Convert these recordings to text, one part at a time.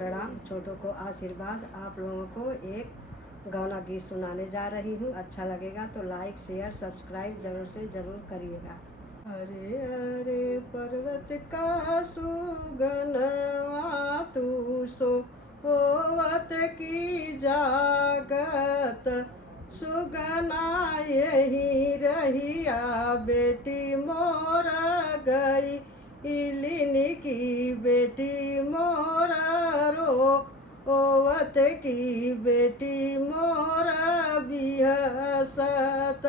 प्रणाम, छोटों को आशीर्वाद। आप लोगों को एक गाना गीत सुनाने जा रही हूँ। अच्छा लगेगा तो लाइक शेयर सब्सक्राइब जरूर से ज़रूर करिएगा। अरे अरे पर्वत का सुगनवा तू सोवत की जागत, सुगना यही रहिया बेटी मोर गई, इलिन की बेटी मोर रोवत की बेटी मोर बिहसत।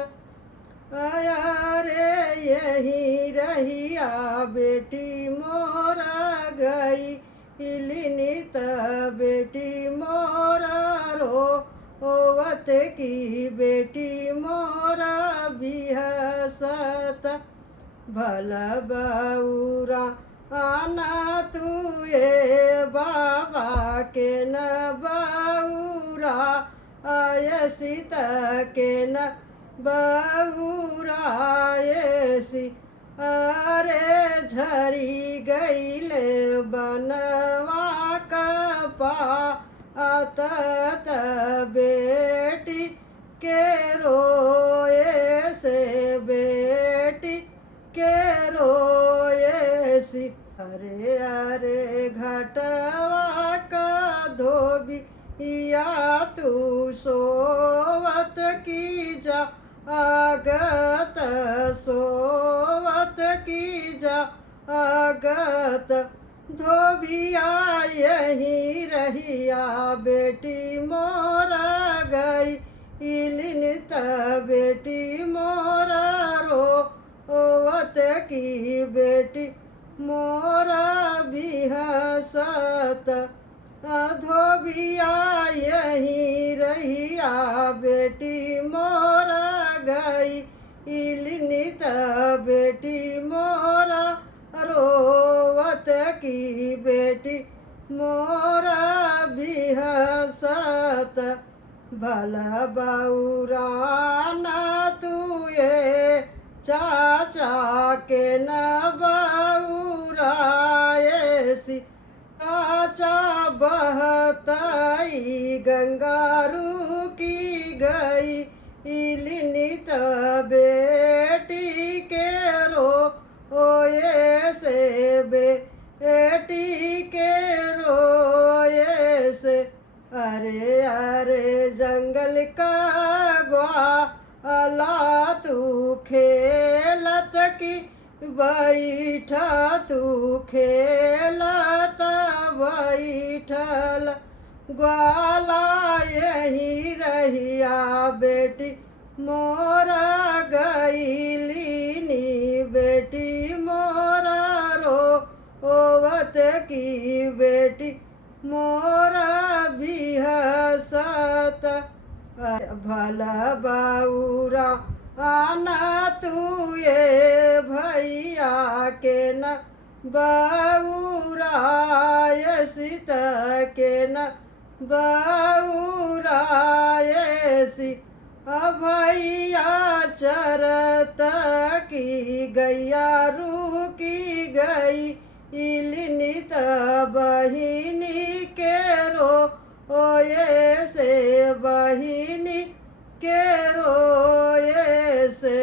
अरे यही रहिया बेटी मोर गई, इलिनित बेटी मोर रोवत की बेटी मोर बिहसत। भल बउरा आना तू ये बाबा के न बउरा, आयसित के न बउरा ऐसी। अरे झरी गईले बनवा कपा अतत बेटी के रोए से बेटी के रोए सी। अरे अरे घटवा का धोबी या तू सोवत की जा आगत, सोवत की जा आगत। धोबिया यही रहिया बेटी मोर गई, इलिनित बेटी मोर रोवत की बेटी मोर बिहसत। धोबिया यही रहिया बेटी मोर गई, इलिनित बेटी मोर रोवत की बेटी मोर बिहसत। भल बउरा ना तू ये चाचा के न बउरा ऐसी। चाचा बहताई गंगारू की गई, इलिनित बेटी के रोए से बेटी के रोए से। अरे अरे जंगल का ग्वाला तू खेलत की बैठा, तू खेलत बैठल। ग्वाला यही रहिया बेटी मोर गईलिनी, बेटी मोर रोवत की बेटी मोर बिहसत। भल बउरा आना तू ये भैया के न बउरा ऐसित के न बउरा ऐसी। भैया चरत की गैया रुकी गई, इलिनित बहिनी के रोए से बहिनी के रोए से।